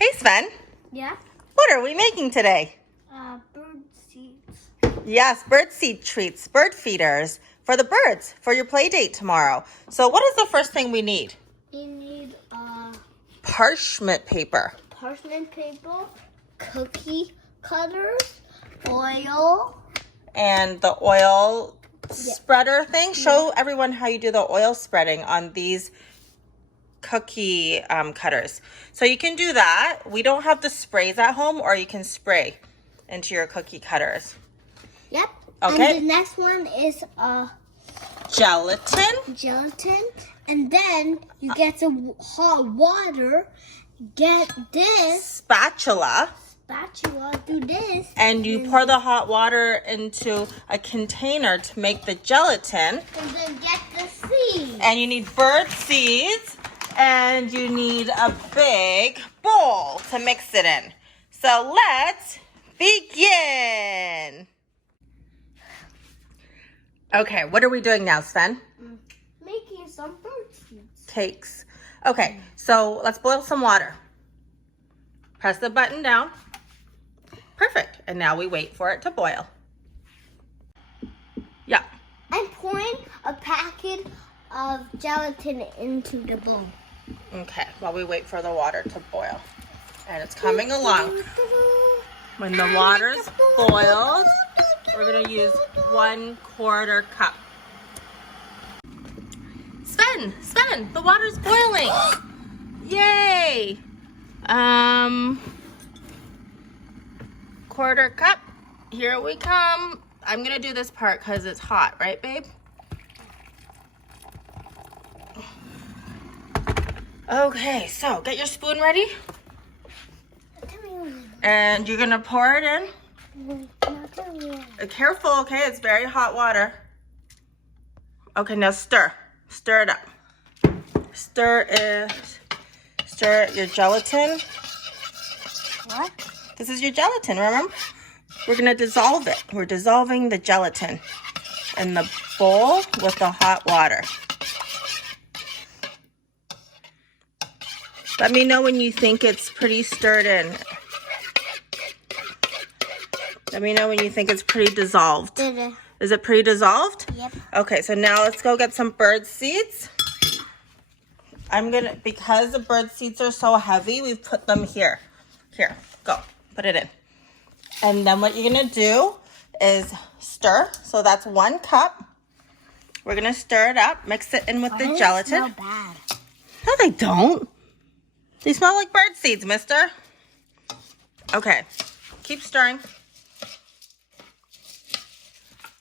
Hey Sven, Yeah? what are we making today? Bird seeds. Yes, bird seed treats, bird feeders for the birds for your play date tomorrow. So what is the first thing we need? You need Parchment paper. parchment paper, cookie cutters, oil. And the oil spreader thing. Show everyone how you do the oil spreading on these cookie cutters. So you can do that. We don't have the sprays at home, or you can spray into your cookie cutters. Yep. Okay. And the next one is Gelatin. gelatin. And then you get some hot water. Get this Spatula. do this. And you pour the hot water into a container to make the gelatin. And then get the seeds. And you need bird seeds. And you need a big bowl to mix it in. So let's begin. Okay, what are we doing now, Sven? Making some bird seeds. Cakes. Okay, so let's boil some water. Press the button down. Perfect. And now we wait for it to boil. Yeah. I'm pouring a packet of gelatin into the bowl. Okay, while we wait for the water to boil. And it's coming along. When the water's boiled, we're going to use 1/4 cup. Sven, the water's boiling. Yay! 1/4 cup. Here we come. I'm going to do this part because it's hot, right, babe? Okay, so get your spoon ready. And you're going to pour it in. Careful, okay? It's very hot water. Okay, now stir. Stir it up. Stir your gelatin. What? This is your gelatin, remember? We're going to dissolve it. We're dissolving the gelatin in the bowl with the hot water. Let me know when you think it's pretty stirred in. Let me know when you think it's pretty dissolved. Did it? Is it pretty dissolved? Yep. Okay, so now let's go get some bird seeds. Because the bird seeds are so heavy, we've put them here. Here, go, put it in. And then what you're gonna do is stir. So that's 1 cup. We're gonna stir it up, mix it in with the gelatin. Smell bad. No, they don't. They smell like bird seeds, mister. Okay, keep stirring.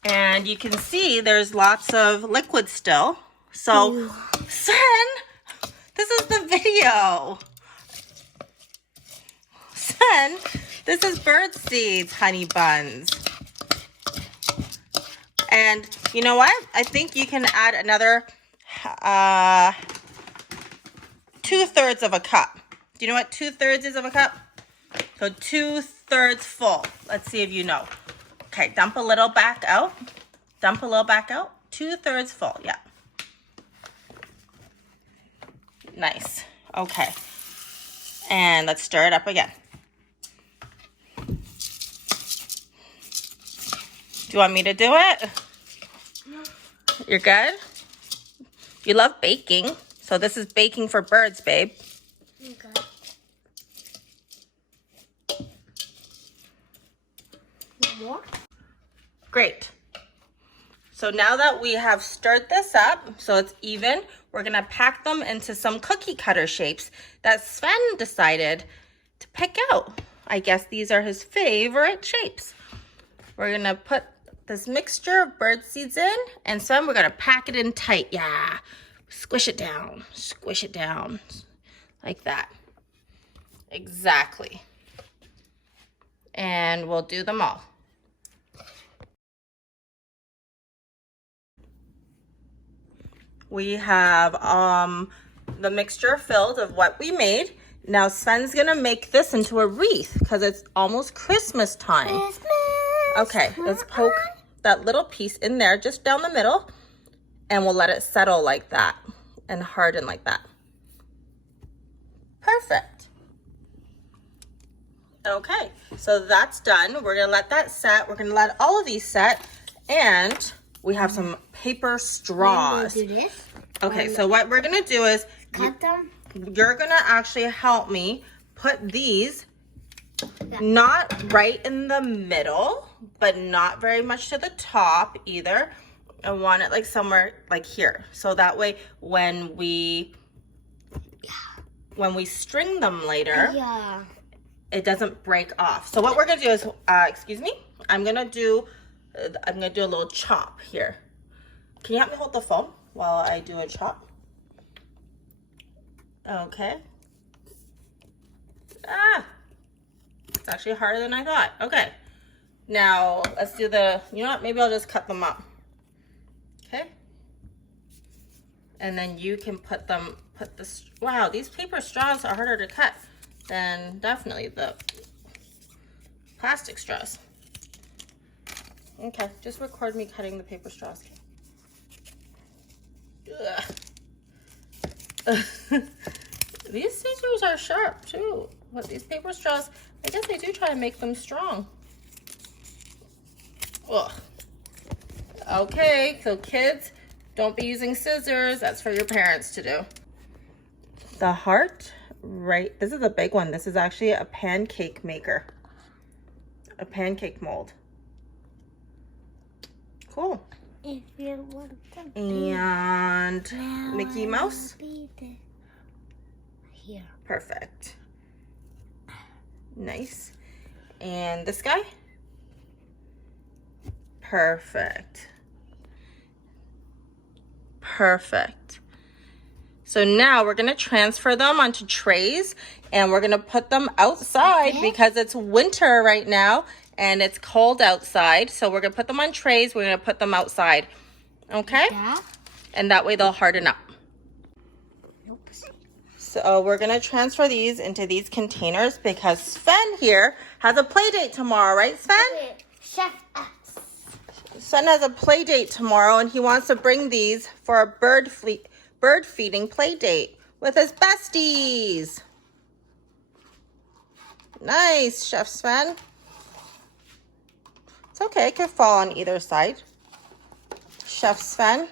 And you can see there's lots of liquid still. So, Sven, this is the video. Sven, this is bird seeds, honey buns. And you know what? I think you can add another 2/3 of a cup. Do you know what 2/3 is of a cup? So 2/3 full. Let's see if you know. Okay, dump a little back out. Dump a little back out. 2/3 full, yeah. Nice. Okay. And let's stir it up again. Do you want me to do it? You're good? You love baking. So this is baking for birds, babe. Okay. More? Great. So now that we have stirred this up, so it's even, we're gonna pack them into some cookie cutter shapes that Sven decided to pick out. I guess these are his favorite shapes. We're gonna put this mixture of bird seeds in, and Sven, we're gonna pack it in tight. Yeah. Squish it down, like that. Exactly. And we'll do them all. We have the mixture filled of what we made. Now Sven's gonna make this into a wreath because it's almost Christmas time. Christmas. Okay, let's poke that little piece in there, just down the middle, and we'll let it settle like that and harden like that. Perfect. Okay, so that's done. We're gonna let that set. We're gonna let all of these set, and we have some paper straws. Do this. Okay, so what we're gonna do is Cut them. you're gonna actually help me put these not right in the middle, but not very much to the top either. I want it like somewhere like here, so that way when we string them later, Yeah. it doesn't break off. So what we're gonna do is, excuse me, I'm gonna do a little chop here. Can you help me hold the phone while I do a chop? Okay. It's actually harder than I thought. Okay. Now let's do you know what? Maybe I'll just cut them up. Okay. And then you can put this. Wow, these paper straws are harder to cut than definitely the plastic straws. Okay, just record me cutting the paper straws. These scissors are sharp too, but these paper straws, I guess they do try to make them strong. Ugh. Okay, so kids, don't be using scissors. That's for your parents to do. The heart, right? This is a big one. This is actually a pancake maker. A pancake mold. Cool. If you want to And Mickey Mouse. Here. Perfect. Nice. And this guy? Perfect. Perfect. So now we're going to transfer them onto trays and we're going to put them outside because it's winter right now and it's cold outside. So we're going to put them on trays. We're going to put them outside. Okay? Yeah. And that way they'll harden up. So we're going to transfer these into these containers because Sven here has a play date tomorrow, right, Sven? Chef X. Sven has a play date tomorrow and he wants to bring these for a bird feeding play date with his besties. Nice, Chef Sven. It's okay, it could fall on either side. Chef Sven.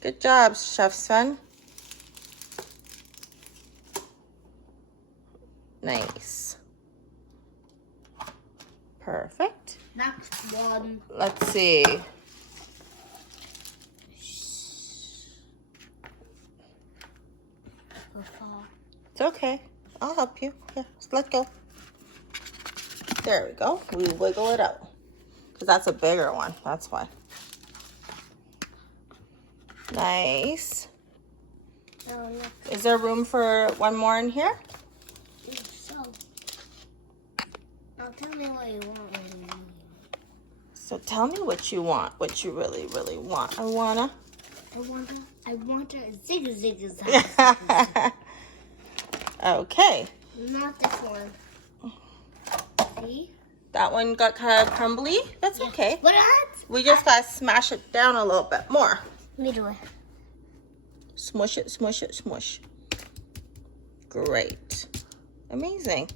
Good job, Chef Sven. Nice. Perfect. Next one. Let's see. It's okay. I'll help you. Here, just let go. There we go. We wiggle it out. Because that's a bigger one. That's why. Nice. Oh, look. Is there room for one more in here? So, now tell me what you want. So tell me what you want. What you really, really want. I want a zig. Okay. Not this one. See? That one got kind of crumbly. That's okay. What? We just got to smash it down a little bit more. Middle. Smush it, smush it, smush. Great. Amazing.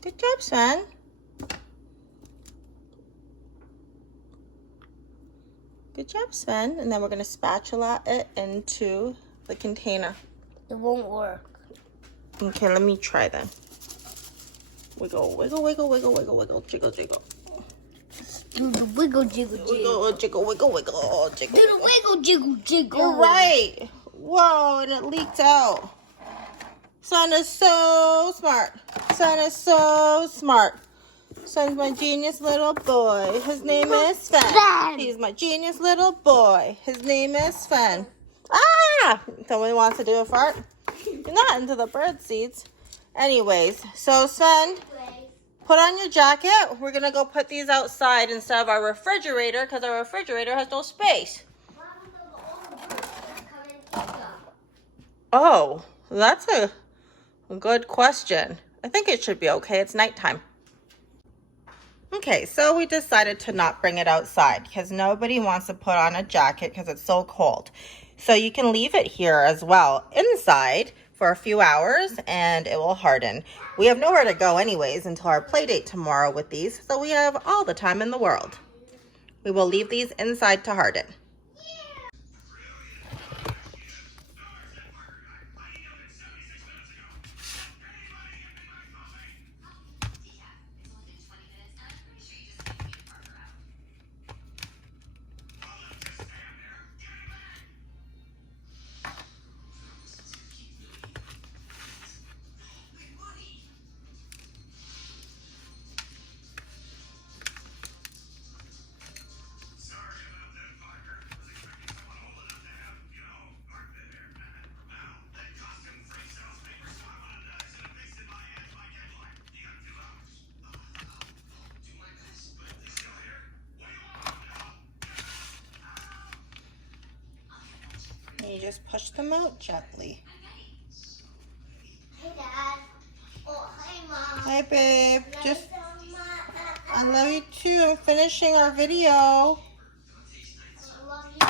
Good job, Sven. Good job, Sven. And then we're going to spatula it into the container. It won't work. Okay, let me try then. Wiggle, wiggle, wiggle, wiggle, wiggle, wiggle, jiggle, jiggle. Do the wiggle, jiggle, jiggle. Wiggle, jiggle, wiggle, wiggle, jiggle. Do the wiggle, jiggle, jiggle. You're right. Whoa, and it leaked out. Son is so smart. Son is so smart. Son's my genius little boy. His name is Sven. He's my genius little boy. His name is Sven. Ah! Someone wants to do a fart? You're not into the bird seeds. Anyways, so Sven, put on your jacket. We're going to go put these outside instead of our refrigerator because our refrigerator has no space. Oh, that's a good question. I think it should be okay. It's nighttime. Okay, so we decided to not bring it outside because nobody wants to put on a jacket because it's so cold. So you can leave it here as well inside for a few hours and it will harden. We have nowhere to go anyways until our play date tomorrow with these, so we have all the time in the world. We will leave these inside to harden. And you just push them out gently. Hey, Dad. Oh, hi, Mom. Hi, babe. Love Just, you so much. I love you too. I'm finishing our video. I love you.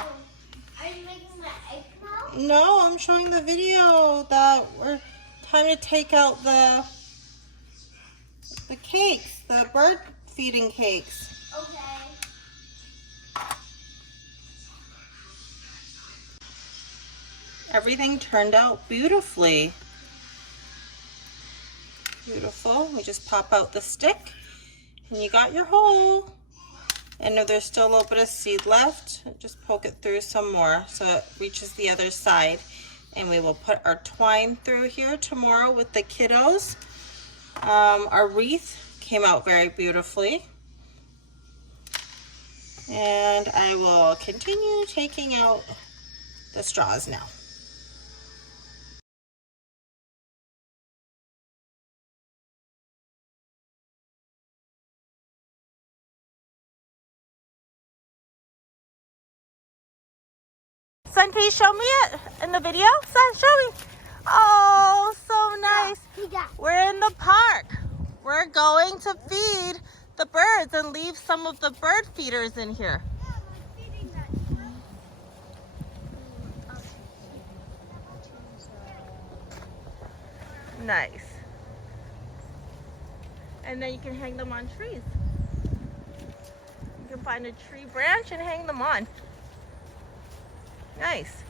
Are you making my egg now? No, I'm showing the video that we're time to take out the cakes, the bird feeding cakes. Okay. Everything turned out beautifully. Beautiful. We just pop out the stick and you got your hole. And if there's still a little bit of seed left, just poke it through some more so it reaches the other side. And we will put our twine through here tomorrow with the kiddos. Our wreath came out very beautifully. And I will continue taking out the straws now. Son, can you show me it in the video? Son, show me. Oh, so nice. We're in the park. We're going to feed the birds and leave some of the bird feeders in here. Nice. And then you can hang them on trees. You can find a tree branch and hang them on. Nice.